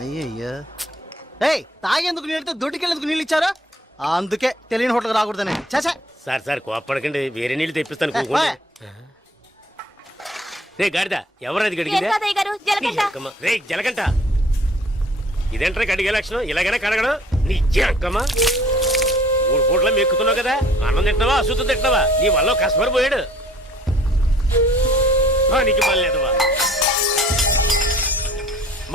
అయ్యయ్యో ఏయ్ తాగేందుకు నీళ్ళతో దొడ్డికెళ్ళేందుకు నీళ్ళు ఇచ్చారా అందుకే తెలియని హోటల్కి రాకూడదని చాచా సార్ సార్ కోప్పడకండి, వేరే నీళ్ళు తెప్పిస్తాను. కూకోండి. రే గాడిద, ఎవరది గడిగిందా? రే జలకంట, ఇదేంట్రా కడిగే లక్షణం? ఇలాగైనా కడగడం నీ అక్కమ్మా. 3 పూట్ల మెక్కుతున్నావు కదా, అన్నం తింటున్నావా అశుద్ధం తింటున్నావా? నీ వల్ల కస్టమర్ పోయాడు. నీకు మళ్ళేదవా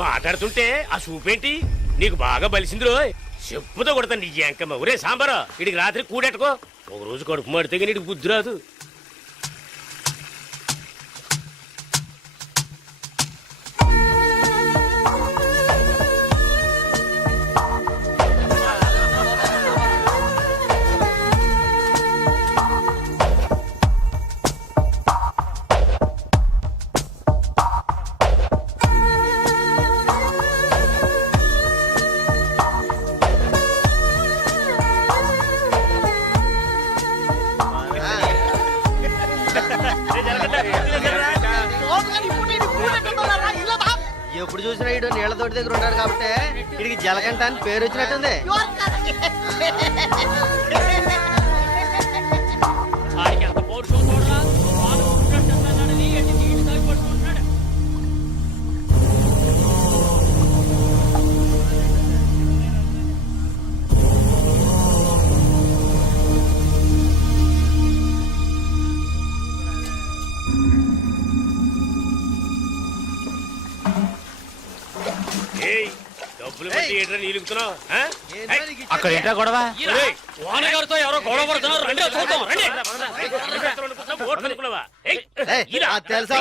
మాట్లాడుతుంటే ఆ సూపేంటి నీకు బాగా బలిసింది రోయ్. చెప్పుతో కొడతాను నీ అంకమ్మ. ఒరే సాంబారా, ఇడికి రాత్రి కూడెట్టుకో. ఒక రోజు కడుపు మడితే నీకు బుద్ధి రాదు. ఎప్పుడు చూసినా ఇడు నీళ్ల తోటి దగ్గర ఉన్నాడు కాబట్టి ఇడికి జలకంట అని పేరు వచ్చినట్టుంది. అక్కడ ఏంటా గొడవ? వానగారితో ఎవరో గొడవ పడుతున్నారు. తెలుసా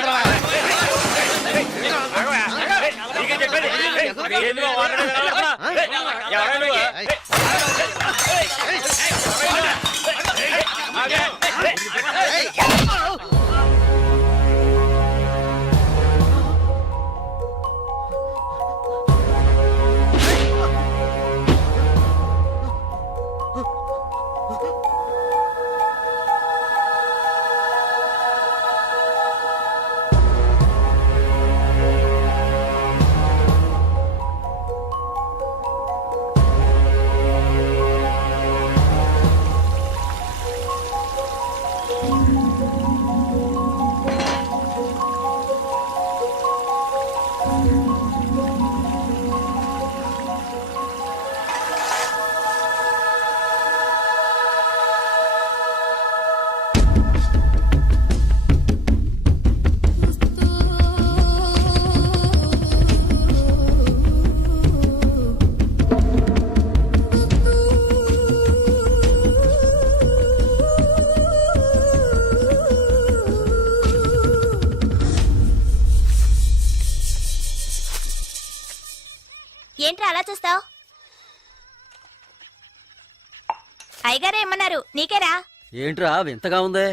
ఏంట్రా అలా చూస్తావు? అయ్యగారే ఏమన్నారు? నీకేరా? ఏంట్రా వింతగా ఉంది?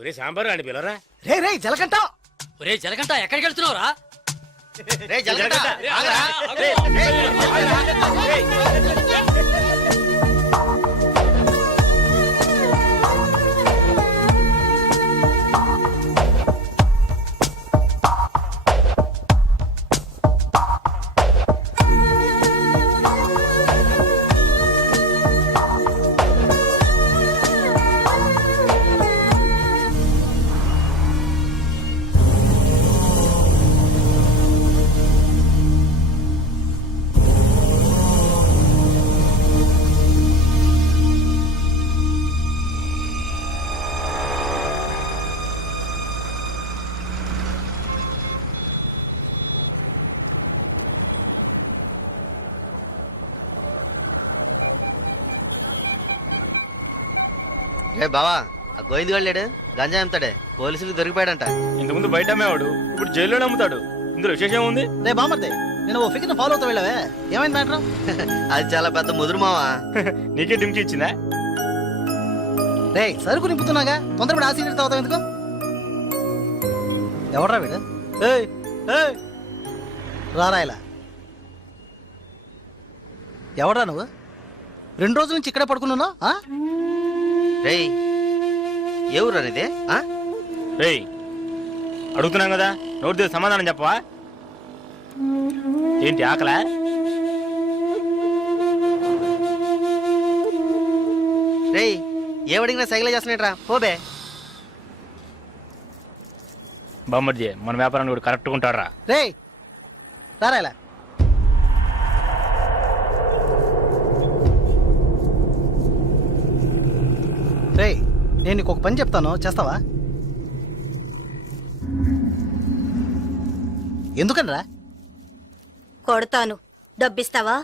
ఒరే సాంబారు అని పిలరా. రే రే జలకంట, ఒరే జలకంట ఎక్కడికి వెళ్తున్నావురా? రే జలకంట రే బావా, ఆ గోవింద్ గారు లేడు గంజా అమ్ముతాడే పోలీసులకు దొరికిపోయాడంట. ఇంతకుముందు బయట అమ్మేవాడు ఇప్పుడు జైల్లోనే అమ్ముతాడు. ఇందులో విశేషం ఉంది. రే బామర్దే, నేను ఓ ఫిగర్ని ఫాలో అవుతా వెళ్ళావే, ఏమైంది మ్యాటర్? అది చాలా పెద్ద ముదురు మావా. నీకే డింకి ఇచ్చిందా? రే సరుకు నింపుతున్నాగా, తొందరపడి ఆ సీనియర్ తాగుతావు ఎందుకు? ఎవడ్రా వీడు? ఏయ్ ఏయ్ రారా ఇలా. ఎవడ్రా నువ్వు? 2 రోజుల నుంచి ఇక్కడే పడుకున్నావు? రేయ్ ఏ ఊరు అనేది? రేయ్ అడుగుతున్నాం కదా, నోటి దగ్గర సమాధానం చెప్పవా? ఏంటి ఆకలా? రేయ్ ఏమడిగినా సైకిల్ చేస్తున్నాడ్రా, పోబే. బామ్మర్జీ మన వ్యాపారాన్ని కూడా కరెక్ట్గా ఉంటాడు. రే రారా ఇలా. రే నేను నీకు ఒక పని చెప్తాను, చేస్తావా? ఎందుకనరా? కొడతాను, డబ్బిస్తావా?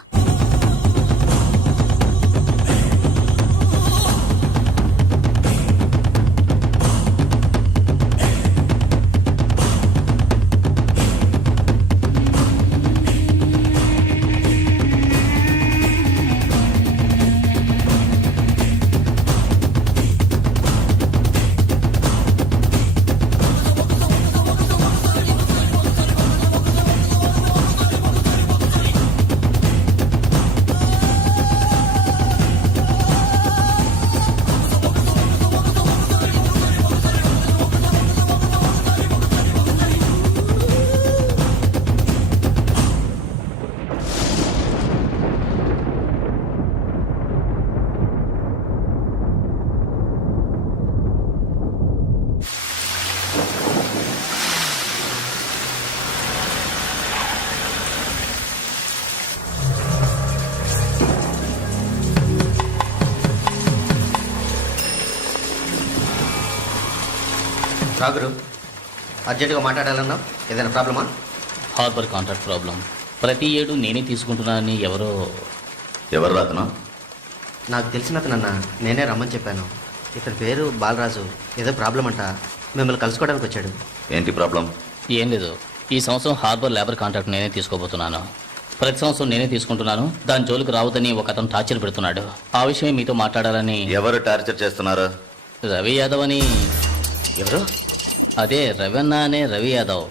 రాగురు అర్జెంటుగా మాట్లాడాలన్నావు, ఏదైనా ప్రాబ్లమా? Harbour contract problem. ప్రతి ఏడు నేనే తీసుకుంటున్నానని ఎవరు రాతనా? నాకు తెలిసిన అతనన్నా, నేనే రమ్మని చెప్పాను. ఇతని పేరు బాలరాజు. ఏదో ప్రాబ్లం అంట, మిమ్మల్ని కలుసుకోవడానికి వచ్చాడు. ఏంటి ప్రాబ్లం? ఏం లేదు, ఈ సంవత్సరం హార్బర్ లేబర్ కాంట్రాక్ట్ నేనే తీసుకోబోతున్నాను. ప్రతి సంవత్సరం నేనే తీసుకుంటున్నాను. దాని జోలికి రావద్దని ఒక అతను టార్చర్ పెడుతున్నాడు. ఆ విషయం మీతో మాట్లాడాలని. ఎవరు టార్చర్ చేస్తున్నారు? రవి యాదవ్ అని. ఎవరు? అదే రవణ అనే రవి యాదవ్.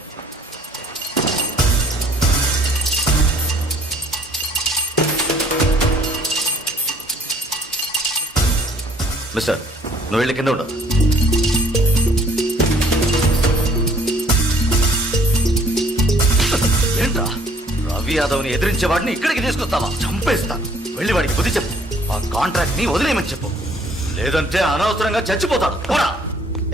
మిస్టర్, నువ్వు వెళ్ళి కింద ఉండవు. ఏంట్రా, రవి యాదవ్ని ఎదిరించే వాడిని ఇక్కడికి తీసుకొస్తావా? చంపేస్తాను. వెళ్ళి వాడికి బుద్ధి చెప్పు. ఆ కాంట్రాక్ట్ ని వదిలేయమని చెప్పు, లేదంటే అనవసరంగా చచ్చిపోతాడు. పోరా.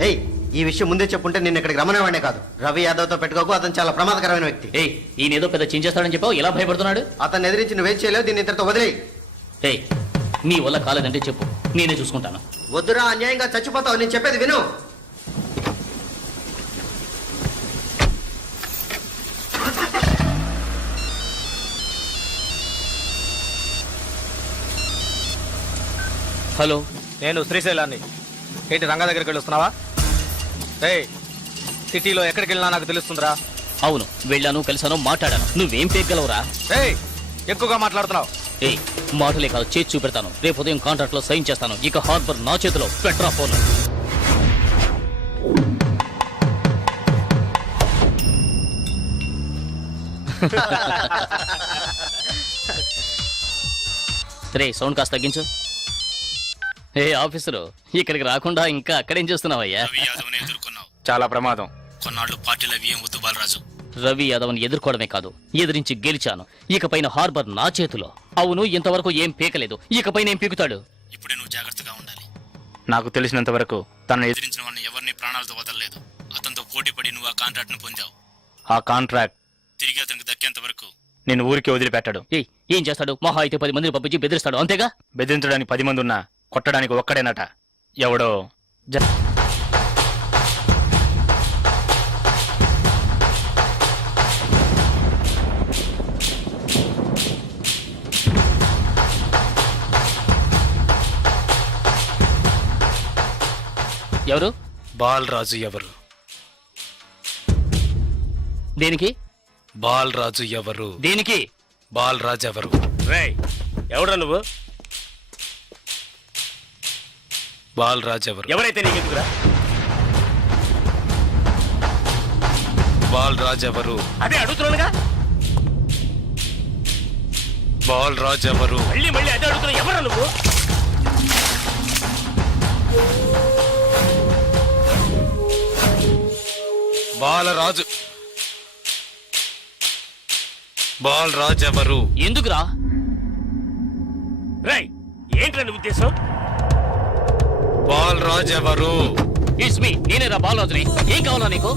ఏయ్ ఈ విషయం ముందే చెప్పుంటే నేను ఇక్కడికి రమ్మనేవాడే కాదు. రవి యాదవ్తో పెట్టుకోకు, అతను చాలా ప్రమాదకరమైన వ్యక్తి. ఏయ్ ఈయన ఏదో పెద్ద చించేస్తాడని చెప్పావు, ఎలా భయపడుతున్నాడు? అతన్ని ఎదిరించి నువ్వేం చేయలేవు, దీన్ని ఇతరుతో వదిలేయి. ఏయ్ నీ వల్ల కాలేదంటే చెప్పు, నేనే చూసుకుంటాను. వద్దురా, అన్యాయంగా చచ్చిపోతావు. నేను చెప్పేది విను. హలో, నేను శ్రీశైలాన్ని. ఏంటి రంగా దగ్గరికి వెళ్ళొస్తున్నావా? ఏయ్ సిటీలో ఎక్కడికి వెళ్ళినా నాకు తెలుస్తుందిరా. అవును వెళ్ళాను, కలిసాను, మాట్లాడాను. నువ్వేం పేగలవురా? ఏయ్ ఎక్కువగా మాట్లాడుతున్నావు. ఏయ్ మాటలే కాదు, చేసి చూపెడతాను. రేపు ఉదయం కాంట్రాక్ట్ లో సైన్ చేస్తాను. ఇక హార్బర్ నా చేతిలో. Petra phone. రే సౌండ్ కాస్త తగ్గించు. ఏ ఆఫీసరు, ఇక్కడికి రాకుండా ఇంకా అక్కడేం చేస్తున్నావయ్యా? చాలా ప్రమాదం. కొన్నాళ్ళు పార్టీలు అవి ఏం వద్దు బాలరాజు. రవి యాదవ్ని ఎదుర్కోవడమే కాదు, ఎదిరించి గెలిచాను. ఇకపైన హార్బర్ నా చేతిలో. అవును, ఇంతవరకు ఏం పీకలేదు, ఇకపైన ఏం పీకుతాడు? ఇప్పుడే నువ్వు జాగ్రత్తగా ఉండాలి. నాకు తెలిసినంత వరకు తనను ఎదిరించిన వాడిని ఎవరిని ప్రాణాలతో వదలలేదు. అతనితో పోటీ పడి నువ్వు ఆ కాంట్రాక్ట్ ను పొందావు. ఆ కాంట్రాక్ట్ తిరిగి అతనికి దక్కేంత వరకు నేను ఊరికి వదిలిపెట్టాడు. ఏం చేస్తాడు? మహా అయితే 10 మందిని పంపించి బెదిరిస్తాడు, అంతేగా? బెదిరించడానికి 10 మంది ఉన్నా కొట్టడానికి ఒక్కడేనట. ఎవడో ఎవరు? బాలరాజు ఎవరు? దేనికి? బాలరాజు ఎవరు? దేనికి? బాలరాజు ఎవరు? రేయ్ ఎవడ్రా నువ్వు? బాలరాజు ఎవరు? ఎవరైతే నీకెందుకురా? బాలరాజు ఎవరు? అదే అడుగుతున్నానుగా. బాలరాజు ఎవరు? మళ్ళీ మళ్ళీ అదే అడుగుతున్నా. ఎవరా నువ్వు? బాలరాజు. బాలరాజు ఎవరు? ఎందుకురా? రేయ్ ఏంట్రా నీ ఉద్దేశం? బాలరాజు ఎవరు? ఇట్స్ మీ, నేనేరా బాలరాజుని. ఏం కావాలా నీకు?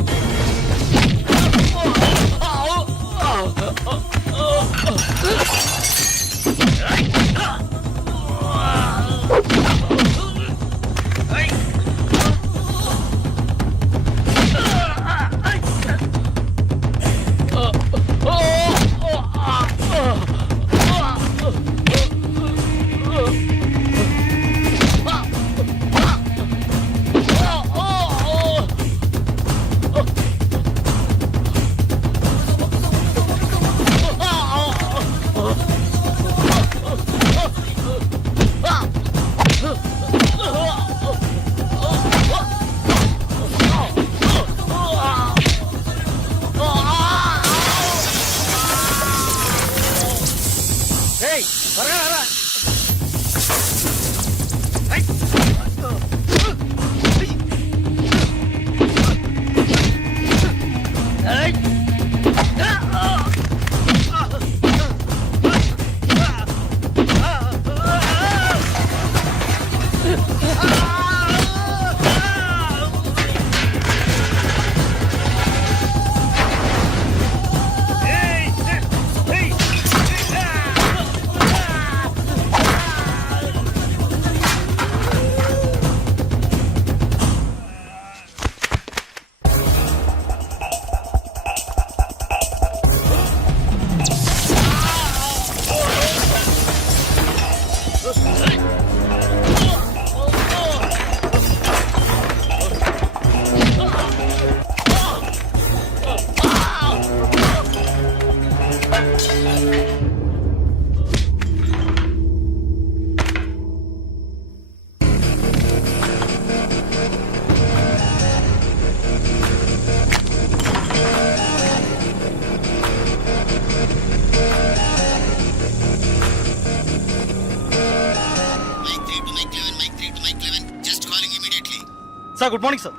Sir good morning sir.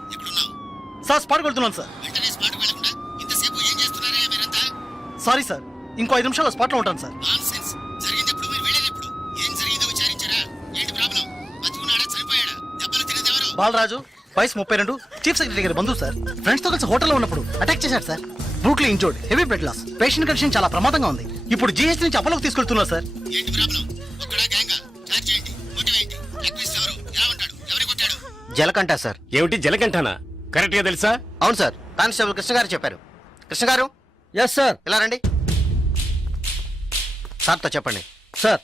Sir స్పాట్కి వెళ్తున్నాను సార్. సారీ సార్, ఇంకో 5 నిమిషాల్లో స్పాట్లో ఉంటాను సార్. బాలరాజు వయసు 32, చీఫ్ సెక్రటరీ గారి బంధువు సార్. ఫ్రెండ్స్ తో కలిసి హోటల్లో ఉన్నప్పుడు అటాక్ చేశారు sir. Brutally injured, heavy blood loss. Patient condition చాలా ప్రమాదంగా ఉంది. ఇప్పుడు జీహెచ్ నుంచి అపోలోకి తీసుకెళ్తున్నారు సార్. జలకంట సార్. ఏమిటి జలకంఠనా? కరెక్ట్ గా తెలుసా? అవును సార్, కానిస్టేబుల్ కృష్ణ గారు చెప్పారు. కృష్ణ గారు ఎస్ సార్. ఇలా రండి. సార్తో చెప్పండి. సార్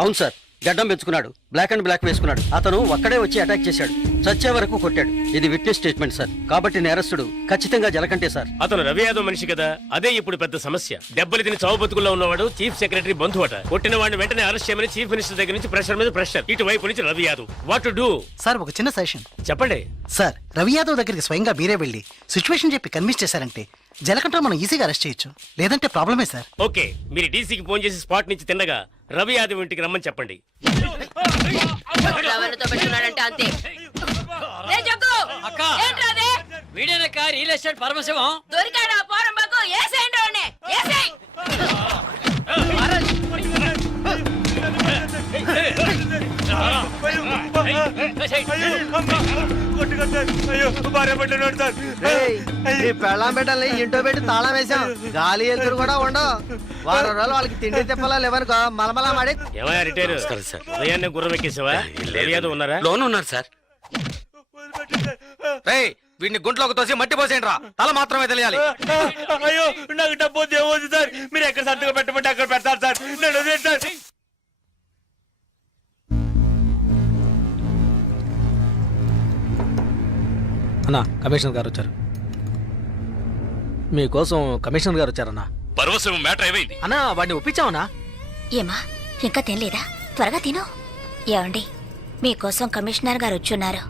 అవును సార్, గడ్డం పెంచుకున్నాడు, బ్లాక్ అండ్ బ్లాక్ వేసుకున్నాడు. అతను ఒక్కడే వచ్చి అటాక్ చేశాడు, చచ్చే వరకు కొట్టాడు. ఇది విట్నెస్ స్టేట్మెంట్ సార్, కాబట్టి నేరస్తుడు ఖచ్చితంగా జలకంటే సార్. అతను రవి యాదవ్ మనిషి కదా, అదే ఇప్పుడు పెద్ద సమస్య. దెబ్బలు తిని చావు బతుకుల్లో ఉన్నవాడు చీఫ్ సెక్రటరీ బంధువు అట. కొట్టిన వాడిని వెంటనే అరెస్ట్ చేయమని చీఫ్ మినిస్టర్ దగ్గర నుంచి ప్రెషర్ మీద ప్రెషర్. ఇటువైపు నుంచి Ravi Yadav. What to do? Sir ఒక చిన్న సజెషన్ చెప్పండి. సార్, రవి యాదవ్ దగ్గరికి స్వయంగా మీరే వెళ్ళి సిచ్యువేషన్ చెప్పి కన్విన్స్ చేశారంటే జలకంట మనం ఈజీగా అరెస్ట్ చేయొచ్చు. లేదంటే ప్రాబ్లమే సార్. ఓకే, మీరు డీసీకి ఫోన్ చేసి స్పాట్ నుంచి తిన్నగా రవి యాదవ్ ఇంటికి రమ్మని చెప్పండి. అంతే. రే జగ్గు, ఏంట్రా అది? వీడేనక్క రియల్ ఎస్టేట్ పరమశివం. దొరికాడా పోరంబాకు? ఏసేయండి వాడిని, ఏసేయ్. పెళ్ళాం పెట్టాలి, ఇంటో పెట్టి తాళం వేసాం. గాలి ఎదురు కూడా ఉండవు. వారం రోజులు వాళ్ళకి తిండి తిప్పలా లేవనుకో మలమలా మాడి. ఏమయ్యా రిటైర్? ఉదయాన్నే గుర్రం ఎక్కేసావా? రవి యాదవ్ ఉన్నారా? లోన్ ఉన్నారు సార్. వీడిని గుంట్లోకి తోసి మట్టి పోసేయండి రా, తల మాత్రమే తెలియాలి. అయ్యో నాకు డబ్బు దేవద్దు సార్. మీరు ఎక్కడ సంతకం పెట్టమంటే అక్కడ పెడతారు సార్. నేను వదిలేను సార్. అన్నా కమిషనర్ గారు వచ్చారు. మీకోసం కమిషనర్ గారు వచ్చారన్నా. పర్వసం మ్యాటర్ ఏమైంది? అన్నా వాడిని ఒప్పించావనా? ఏమా ఇంకా తినలేదా? త్వరగా తిను. ఏమండి, మీకోసం కమిషనర్ గారు వచ్చున్నారు.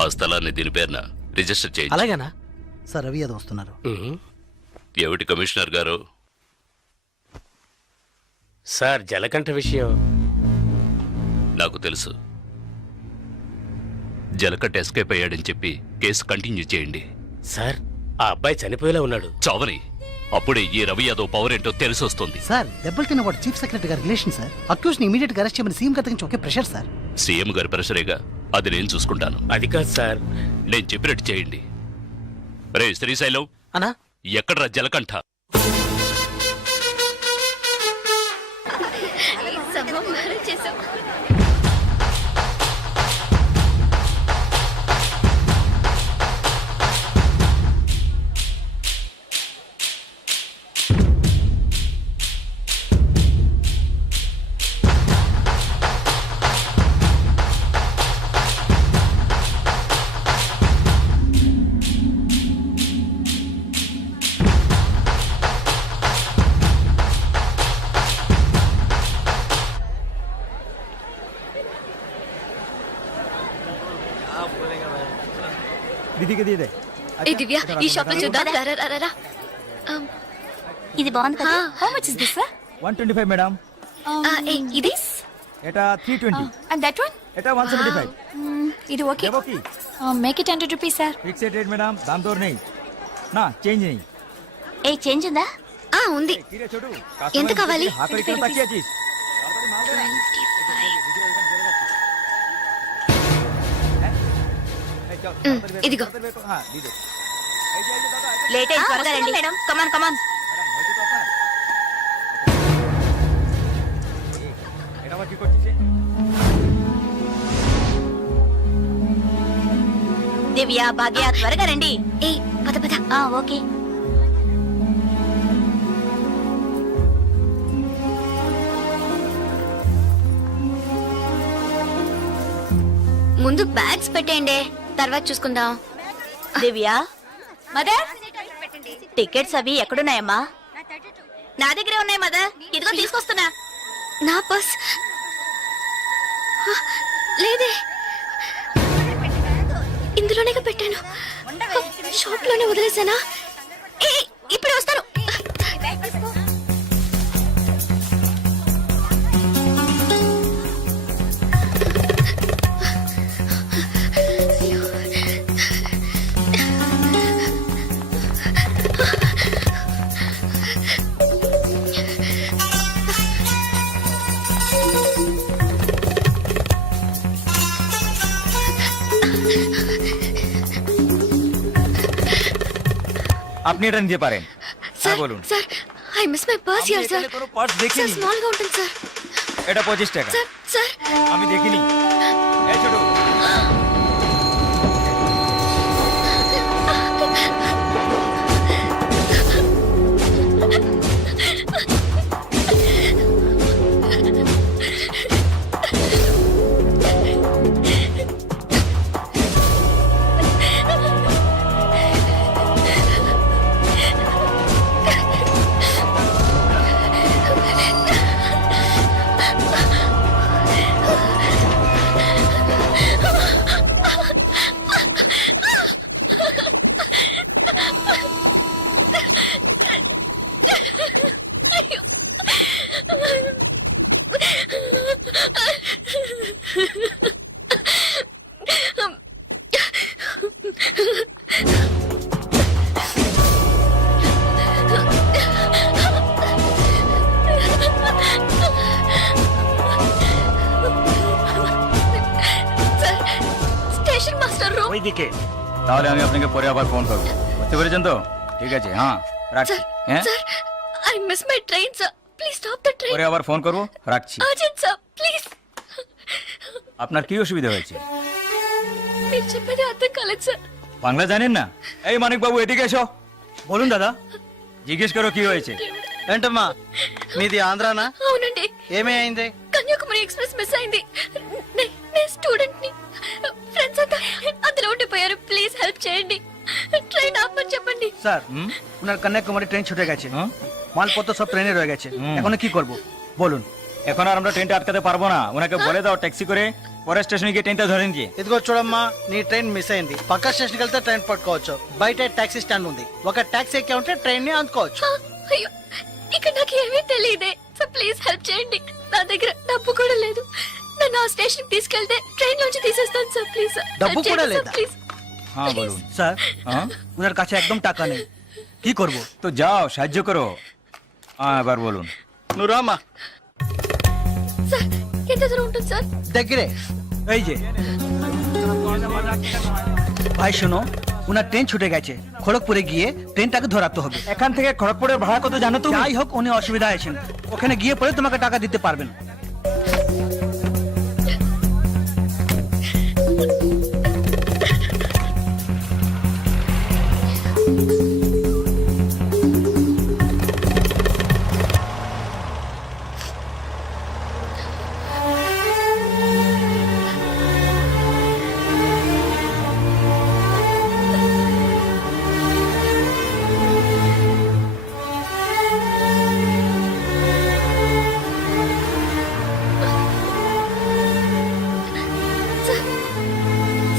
ఆ స్థలాన్ని దీని పేరున రిజిస్టర్ చేయండి. అలాగేనా? సార్ రవి యాదవ్ వస్తున్నారు. ఏమిటి కమిషనర్ గారు? సార్ జలకంఠ విషయం నాకు తెలుసు. జలకట్ ఎస్కేప్ అయ్యాడని చెప్పి కేసు కంటిన్యూ చేయండి. సార్ ఆ అబ్బాయి చనిపోయేలా ఉన్నాడు. చావని అప్పుడే ఈ రవి యాదవ్ పవర్ ఏంటో తెలిసి వస్తుంది. సార్ దెబ్బలు తిన్నవాడు చీఫ్ సెక్రటరీ గారి రిలేషన్ సార్. అక్యూజ్ ని ఇమీడియట్ గా అరెస్ట్ చేయమని సీఎం గారి నుంచి ఒకే ప్రెషర్ సార్. సీఎం గారి ప్రెషరేగా, అది నేను చూసుకుంటాను. అది కాదు సార్. నేను చెప్పినట్టు చేయండి. రే శ్రీశైలం, అన్నా ఎక్కడ్రా జలకంఠ? ఏ దివ్య, ఈ షాప్ లో చూద్దాం. రా, రా, రా, రా. ఇది బాగుంది కదా? How much is this sir? 125 madam. ఏ, ఇది ఎటా 320. And that one? ఎటా 175. ఇది okay. Okay make it 100 rupees sir. Fixed rate madam, దామ్ దోర్ नहीं నా చేంజ్ नहीं. ఏ చేంజ్ ఉందా? ఉంది. తీరే చూడు. ఎంత కావాలి? హాఫ్ ఇక్కడ తక్కువ చీజ్. ఇదిగో. हां दीजिए. లేట్ అయింది, త్వరగా రండి మేడం. కమాన్ కమాన్. ఎటా వచ్చి కొట్టించే. దివ్య, భాగ్య, త్వరగా రండి. ఏ పద పద. ఓకే. ముందు బ్యాగ్స్ పెట్టేయండి, తర్వాత చూసుకుందాం. దివ్య, మదర్, టికెట్స్ అవి ఎక్కడున్నాయమ్మా? నా దగ్గరే ఉన్నాయి మదర్. ఇదిగో తీసుకొస్తున్నా. నా పర్స్ లేదే, ఇందులోనే పెట్టాను. షాప్ లోనే వదిలేసానా? ఏ ఇప్పుడే వస్తాను. आप नहीं रन दे पा रहे हैं. సార్, बोलूं. Sir, I miss my purse here sir. Purse देखी సార్ नहीं. స్మాల్ గా ఉంటుంది సార్. एटा 25 টাকা. సార్, సార్, আমি দেখিনি. এই ছোট. स्टेशन मास्टर रूम ওই দিকে. তাহলে আমি আপনাকে পরে আবার ফোন করব. বুঝতে পেরেছেন তো? ঠিক আছে. হ্যাঁ রাখছি. হ্যাঁ sir I miss my train sir please stop the পরে ट्रेन আবার ফোন করব. রাখছি. अर्जेंट सर प्लीज আপনার কি অসুবিধা হয়েছে? మీరు చెప్పేది అర్థం కాలేదు సార్ বাংলা জানেন না? এই মানিক বাবু এদিকে এসো. বলুন দাদা. জিজ্ঞেস করো কি হয়েছে। ఏంటమ్మా మీది ఆంధ్రానా? అవునండి, ఏమీ అయింది? కన్యాకుమారి ఎక్స్ప్రెస్ మిస్ అయింది. నేను స్టూడెంట్ ని, ఫ్రెండ్స్ అంతా అందులో ఉండిపోయారు. ప్లీజ్ హెల్ప్ చేయండి. ট্রেন ఆపమని చెప్పండి. স্যার ওনার কন্যাকুমারী ট্রেন ছুটে গেছে, মালপত্র সব ট্রেনে রয়ে গেছে, এখন কি করব বলুন? এখন আর আমরা ট্রেনটা আটকাতে পারবো না, ওনাকে বলে দাও ট্যাক্সি করে পরের স্টেশনে গিয়ে ট্রেনটা ধরে নিয়ে। ఇదిగో చూడమ్మా, నీ ట్రైన్ మిస్ అయింది. పక్క స్టేషన్కి వెళ్తే ట్రైన్ పట్టుకోవచ్చు, బయట టాక్సీ స్టాండ్ ఉంది, ఒక టాక్సీ ఎక్కి ఉంటే ట్రైన్ ని అందుకోవచ్చు. అయ్యో, ఇక్కడ నాకు ఏమీ తెలియదే. సో ప్లీజ్ హెల్ప్ చేయండి. నా దగ్గర డబ్బు కూడా లేదు. నన్ను ఆ స్టేషన్ తీసుకెళ్తే ట్రైన్ నుంచి తీసేస్తాను సార్. ప్లీజ్ సార్, డబ్బు కూడా లేదా? ప్లీజ్। হ্যাঁ বলুন। স্যার হ্যাঁ ওনার কাছে একদম টাকা নেই, কি করব? তো যাও সাহায্য করো। হ্যাঁ এবার বলুন। నువ్వు రామ్మా, సార్ ఎంత దూరం ఉంటుంది సార్? దగ్గరే। এই যে ভাই শোনো, ওনার ট্রেন ছুটে গেছে, খড়গপুরে গিয়ে ট্রেনটাকে ধরাতে হবে। এখান থেকে খড়গপুরের ভাড়া কত জানো তুমি? যাই হোক, উনি অসুবিধা আছেন, ওখানে গিয়ে পরে তোমাকে টাকা দিতে পারবেন।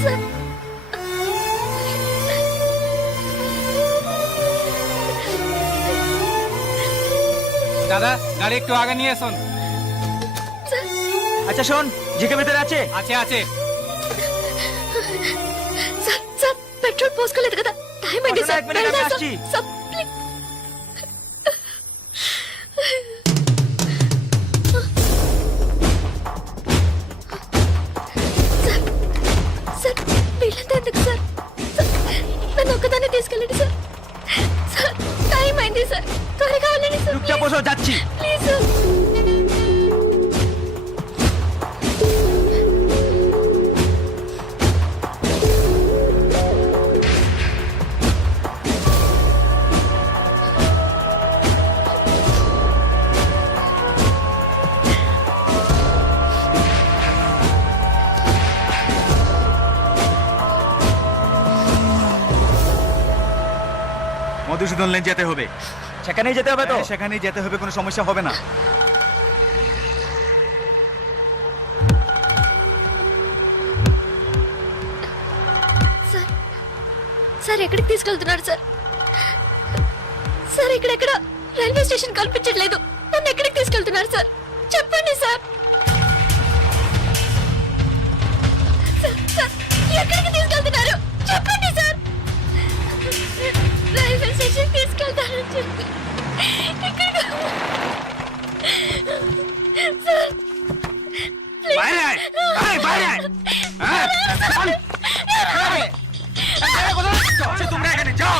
సార్ দাদা, গাড়ি একটু আগে নিয়ে আসুন। আচ্ছা শোন, জিকে ভিতরে আছে? আছে আছে। సార్ సార్ పెట్రోల్ పోసుకోలేదు కదా, టైం అయింది వస్తున్నా, సార్. এক మినిట్, వెళ్దాం আসছি। సార్. ప్లీజ్. సార్ సార్ వీళ్ళంతా ఎందుకు సార్? సార్, నన్ను ఒక్కదాన్ని తీసుకెళ్ళండి సార్. సార్ టైం అయింది సార్, త్వరగా వెళ్ళండి సార్. চুপচাপ বসো, যাচ্ছি। Please sir. মধুসূদন লেন যেতে হবে। সেখানেই যেতে হবে তো? হ্যাঁ, সেখানেই যেতে হবে, কোনো সমস্যা হবে না। సార్ సార్ ఎక్కడికి తీసుకెళ్తున్నారు సార్? సార్ ఇక్కడెక్కడ రైల్వే స్టేషన్ కనిపించట్లేదు. నన్ను ఎక్కడికి తీసుకెళ్తున్నారు సార్? చెప్పండి సార్. సార్, సార్, ఎక్కడికి తీసుకెళ్తున్నారు? చెప్పండి సార్. రైల్వే స్టేషన్ తీసుకెళ్తారని చెప్పి ఇక్కడికి సార్ তোমরা এখানে যাও,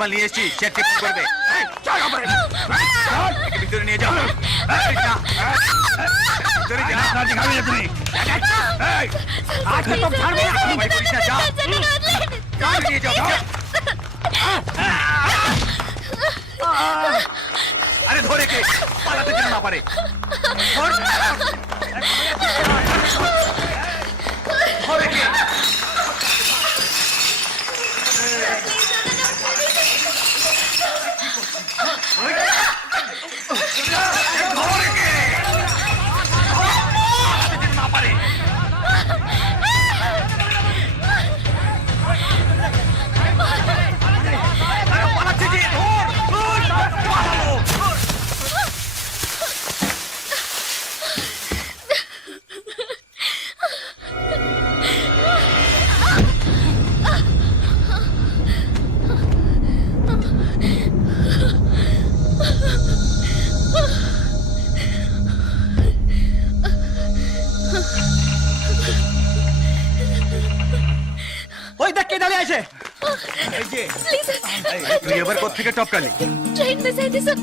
মাল নিয়ে এসছি, চেক চেক করবে, ভিতরে নিয়ে যাও। ভিতরে যা, দেখাবি না তুমি। একদম ছাড়বে না, তুমি করিস না, যাও। যাও, নিয়ে যাও, যাও। আরে ধরে কে পালাতে যেন না পারে। ধরে কে? ওই দেখ কে দাঁড়িয়ে আছে। Please sir. তুই এবার কোত্থেকে টপকালি? ట్రైన్ మిస్ అయింది సార్.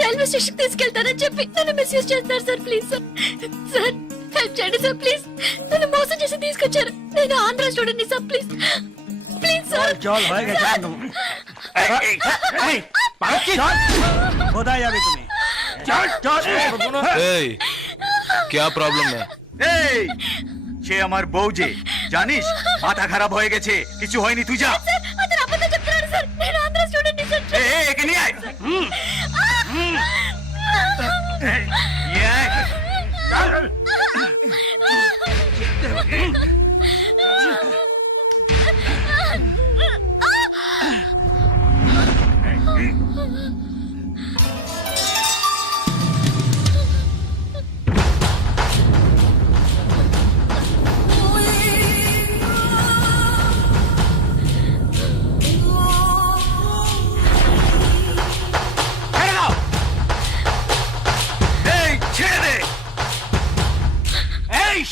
రైల్వే స్టేషన్ తీసుకెళ్తానని చెప్పి నన్ను మిస్యూజ్ చేస్తున్నారు sir. Please sir. Sir help చేయండి సార్ ప్లీజ్. నన్ను మోసం చేసి తీసుకొచ్చారు. నేను Andhra student sir please please sir. क्या प्रॉब्लम है? এই সে আমার বউ যে জানিস মাথা খারাপ হয়ে গেছে কিছু হয়নি তুই যা సార్ అతను అబద్ధం చెప్తున్నాడు సార్. నేను ఆంధ్ర స్టూడెంట్ సార్. একে নিয়ে আয় নিয়ে আয় চল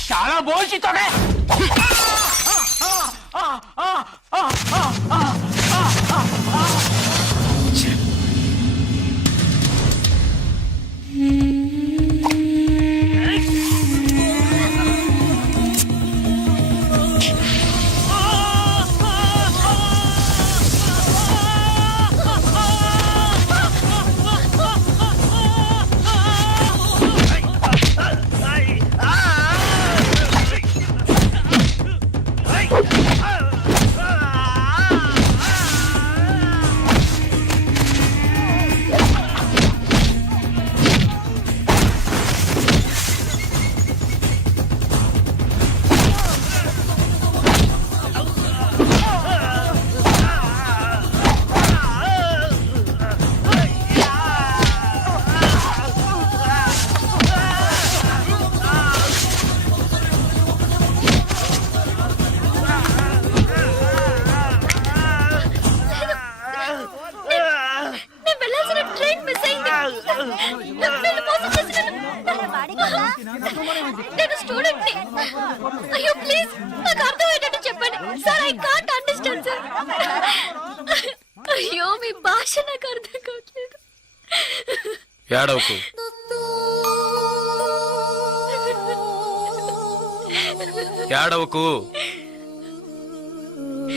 শালা বলছি তোকে నేను వెళ్ళాల్సిన ట్రైన్ మిస్ అయింది. వీళ్ళు మోసం చేసి నేను స్టూడెంట్ ని. అయ్యో ప్లీజ్ నాకు అర్థమయ్యేటట్టు చెప్పండి sir. I can't understand sir. అయ్యో మీ భాష నాకు అర్థం కావట్లేదు. ఏడవకు. ఏడవకు.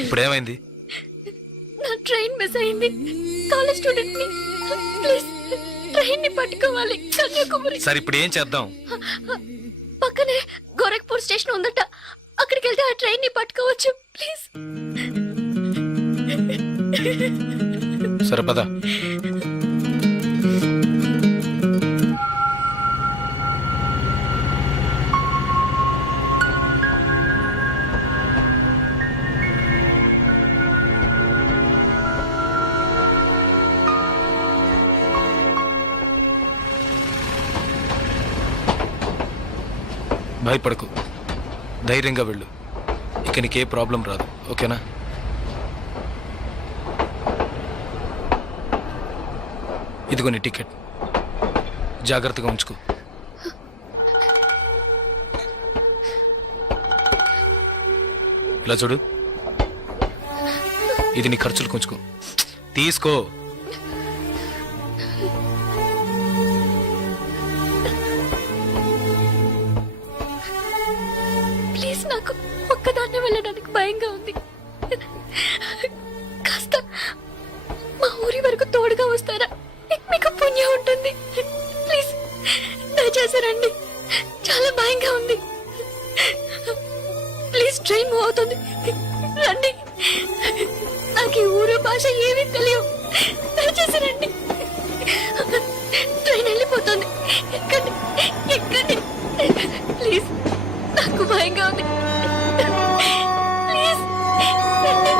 ఇప్పుడేమైంది? నా ట్రైన్ మిస్ అయింది. కాలేజ్ స్టూడెంట్ ని. ప్లీజ్ ట్రైన్ ని పట్టుకోవాలి కన్యాకుమారి. సరే ఇప్పుడు ఏం చేద్దాం? పక్కనే గోరఖ్పూర్ స్టేషన్ ఉందట. అక్కడికి వెళ్తే ఆ ట్రైన్ ని పట్టుకోవచ్చు ప్లీజ్. సరే పద. భయపడకు, ధైర్యంగా వెళ్ళు. ఇక నీకే ప్రాబ్లం రాదు, ఓకేనా? ఇదిగో నీ టికెట్, జాగ్రత్తగా ఉంచుకో. ఇలా చూడు, ఇది నీ ఖర్చులు కొంచుకో. తీసుకో. ప్లీజ్ నాకు ఒక్కదాన్నే వెళ్ళడానికి భయంగా ఉంది. కాస్త మా ఊరి వరకు తోడుగా వస్తారా? మీకు పుణ్యం ఉంటుంది. ప్లీజ్ దయచేసి రండి. చాలా భయంగా ఉంది. ప్లీజ్ ట్రైన్ మూవ్ అవుతుంది, రండి. నాకు ఈ ఊరు భాష ఏమీ తెలియవు. దయచేసి రండి. ట్రైన్ వెళ్ళిపోతుంది. ఎక్కండి ఎక్కండి ప్లీజ్. నాకు భయంగా ఉంది. ప్లీజ్ రండి.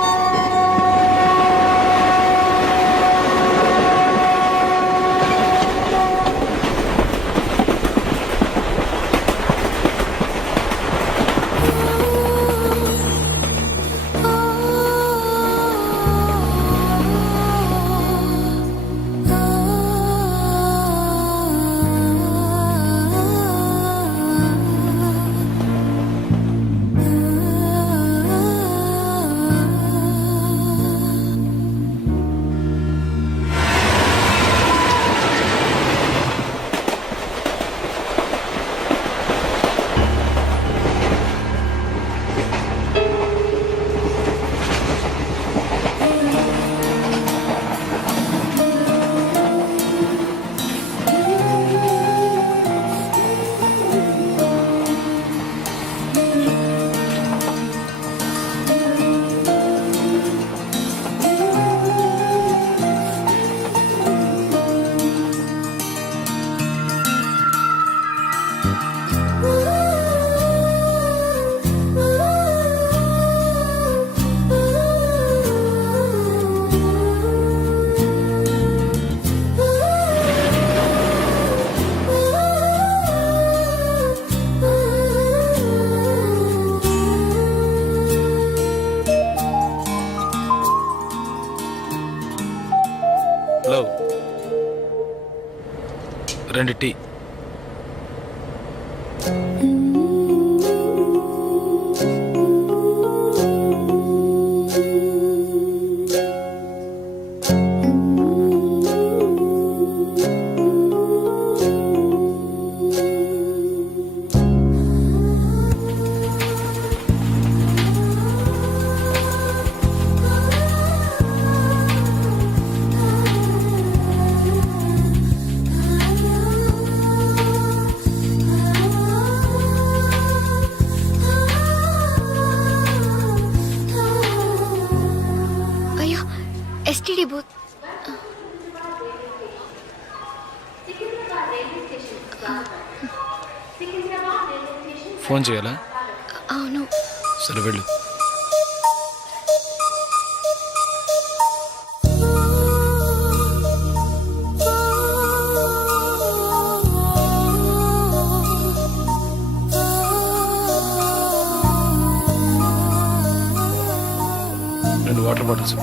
2 టీ. అయ్యో ఎస్టీడీ బూత్. ఫోన్ చేయాలా? అవును. సరే వెళ్ళు. రెండు వాటర్ బాటిల్స్.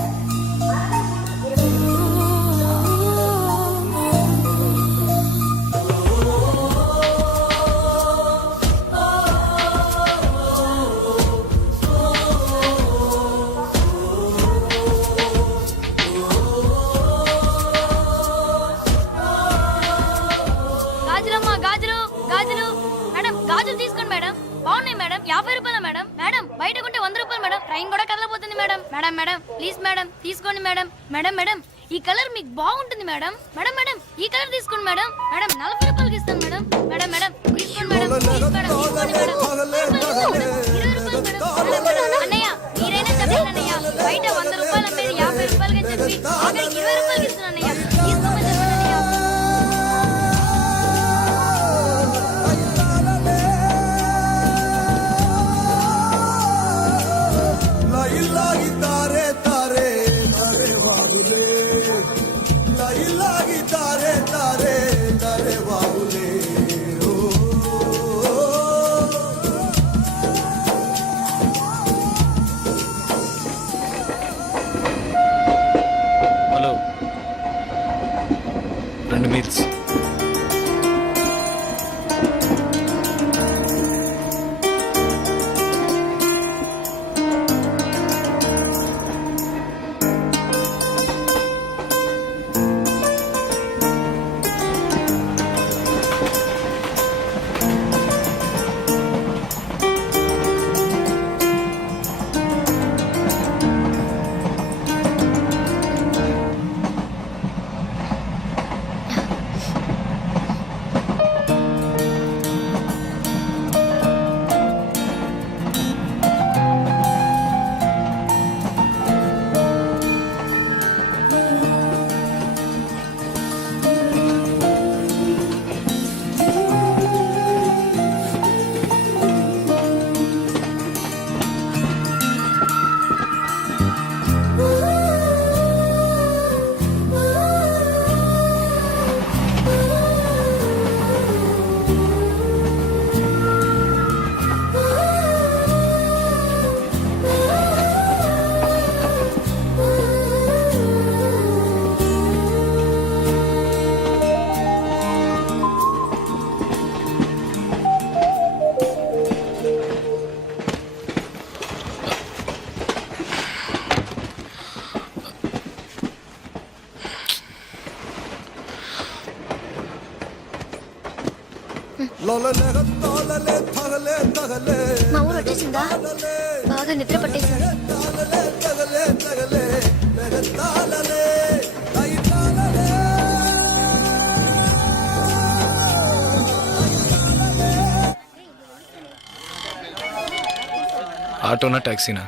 గాజులమ్మా, గాజులు గాజులు. మేడం గాజులు తీసుకోండి మేడం. బాగున్నాయి మేడం. 50 రూపాయల మేడం. మేడం బయట కొంటే 100 రూపాయలు మేడం. ట్రైన్ కూడా కదలపోతుంది madam. Madam madam please madam తీసుకోండి మేడం. మేడం మేడం ఈ కలర్ మీకు బాగుంటుంది మేడం. మేడం మేడం ఈ కలర్ తీసుకోండి మేడం. మేడం 40 రూపాయలకి ఇస్తాను మేడం. మేడం మేడం తీసుకోండి మేడం. ప్లీజ్ మేడం తీసుకోండి మేడం. 20 రూపాయలు మేడం. అన్నయ్య మీరైనా చెప్పండి అన్నయ్య. బయట 100 రూపాయలు అమ్మేది 50 రూపాయలకి చెప్పి ఆఖరికి 20 రూపాయలకి ఇస్తున్నాను అన్నయ్య. తీసుకోమని చెప్పండి అన్నయ్య. Hello, 2 meals. మా ఊరు వచ్చేసిందా? బాగా నిద్ర పట్టేసింది. ఆటోనా టాక్సీనా?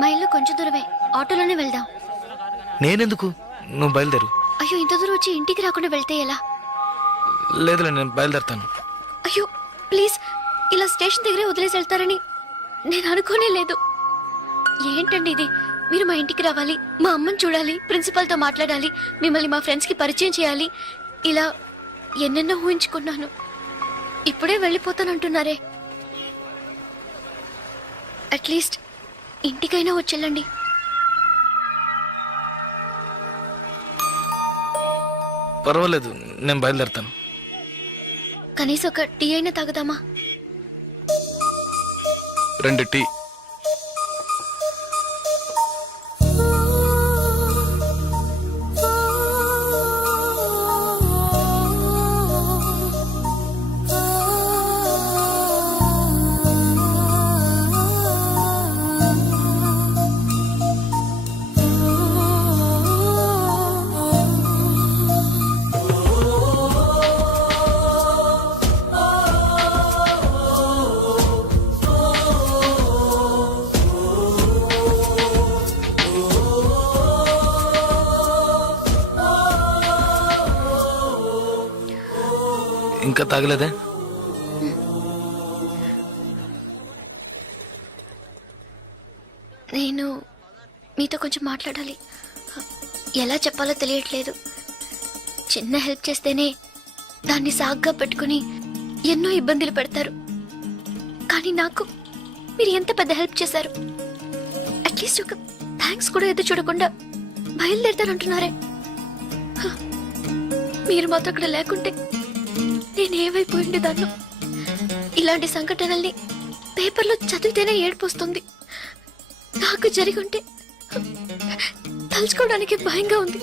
మా ఇల్లు కొంచెం దూరమే. ఆటోలోనే వెళ్దాం. నేనెందుకు? నువ్వు బయలుదేరు. అయ్యో ఇంత దూరం వచ్చి ఇంటికి రాకుండా వెళ్తే ఎలా? లేదులే, నేను బయలుదేరుతాను. అయ్యో ప్లీజ్, ఇలా స్టేషన్ దగ్గరే వదిలేసి వెళ్తారని నేను అనుకోనే లేదు. ఏంటండి ఇది? మీరు మా ఇంటికి రావాలి, మా అమ్మని చూడాలి, ప్రిన్సిపల్తో మాట్లాడాలి, మిమ్మల్ని మా ఫ్రెండ్స్కి పరిచయం చేయాలి, ఇలా ఎన్నెన్నో ఊహించుకున్నాను. ఇప్పుడే వెళ్ళిపోతానంటున్నారే. అట్లీస్ట్ ఇంటికైనా వచ్చేళ్ళండి. పర్వాలేదు, నేను బయలుదేరుతాను. కనీసం ఒక టీ అయినా తాగుదామా? 2 టీ. ఇంకా తాగలేదే? నేను మీతో కొంచెం మాట్లాడాలి. ఎలా చెప్పాలో తెలియట్లేదు. చిన్న హెల్ప్ చేస్తేనే దాన్ని సాగ్గా పెట్టుకుని ఎన్నో ఇబ్బందులు పెడతారు. కానీ నాకు మీరు ఎంత పెద్ద హెల్ప్ చేశారు. అట్లీస్ట్ ఒక థ్యాంక్స్ కూడా ఎదురు చూడకుండా బయలుదేరుతానంటున్నారే. హ, మీరు మాతో అక్కడ లేకుంటే నేనేమైపోయింది దాన్ని. ఇలాంటి సంఘటనల్ని పేపర్లో చదివితేనే ఏడుపు వస్తుంది. నాకు జరిగి ఉంటే తలుచుకోవడానికి భయంగా ఉంది.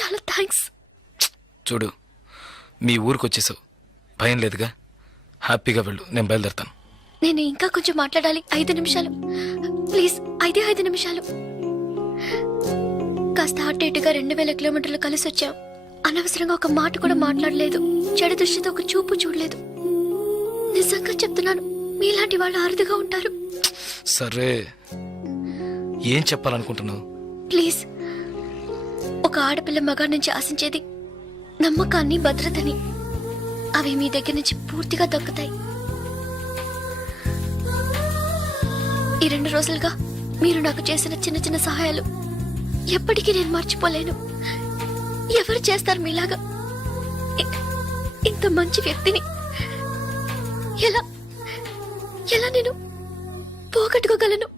చాలా థ్యాంక్స్. చూడు, మీ ఊరికి వచ్చేసావు, భయం లేదుగా. హ్యాపీగా వెళ్ళు, నేను బయలుదేరుతాను. నేను ఇంకా కొంచెం మాట్లాడాలి. 5 నిమిషాలు ప్లీజ్. 5 నిమిషాలు. కాస్త అటు ఇటుగా 2000 కిలోమీటర్లు కలిసి వచ్చాం. అనవసరంగా ఒక మాట కూడా మాట్లాడలేదు. చెడు దృష్టితో ఒక చూపు చూడలేదు. నిజంగా చెప్తున్నాను, మీలాంటి వాళ్ళు అరుదుగా ఉంటారు. సరే, ఏం చెప్పాలనుకుంటున్నావు? ప్లీజ్. ఒక ఆడపిల్ల మగాడి నుంచి ఆశించేది నమ్మకాన్ని, భద్రతని. అవి మీ దగ్గర నుంచి పూర్తిగా దక్కుతాయి. ఈ 2 రోజులుగా మీరు నాకు చేసిన చిన్న చిన్న సహాయాలు ఎప్పటికీ నేను మర్చిపోలేను. ఎవరు చేస్తారు మీలాగా? ఇంత మంచి వ్యక్తిని ఎలా ఎలా నేను పోగొట్టుకోగలను?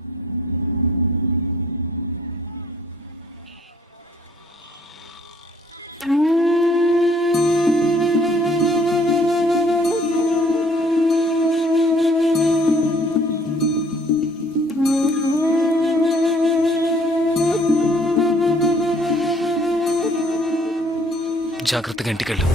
జాగ్రత్తగా ఇంటికెళ్ళు.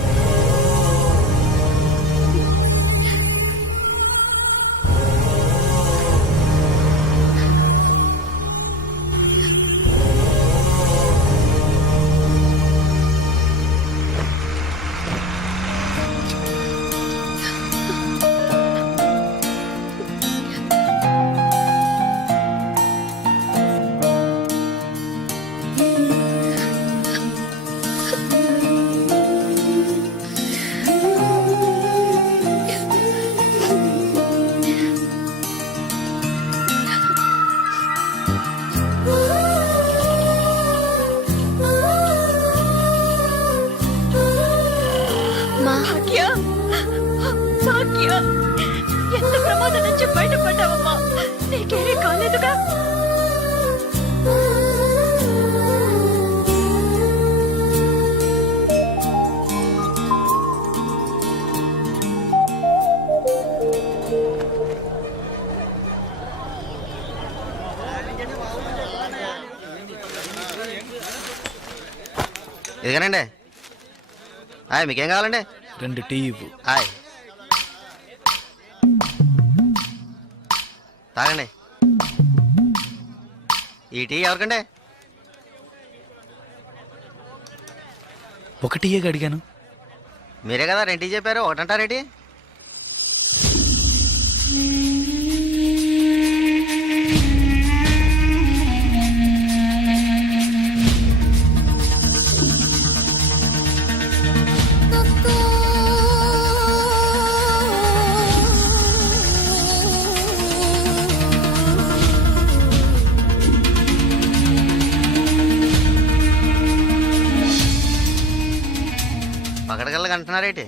ఎంత ప్రమాదం నుంచి బయటపడ్డావమ్మా? నీకేమీ కాలేదుగా? ఇదిగానండి. మీకేం కావాలండి? 2 టీ ఇవ్వు. తాగండి. ఈ టీ ఎవరికండి? 1 టీయే అడిగాను. మీరే కదా 2 టీ చెప్పారు, 1 అంటారేంటి? పకడగల్లగా అంటున్నారేంటి?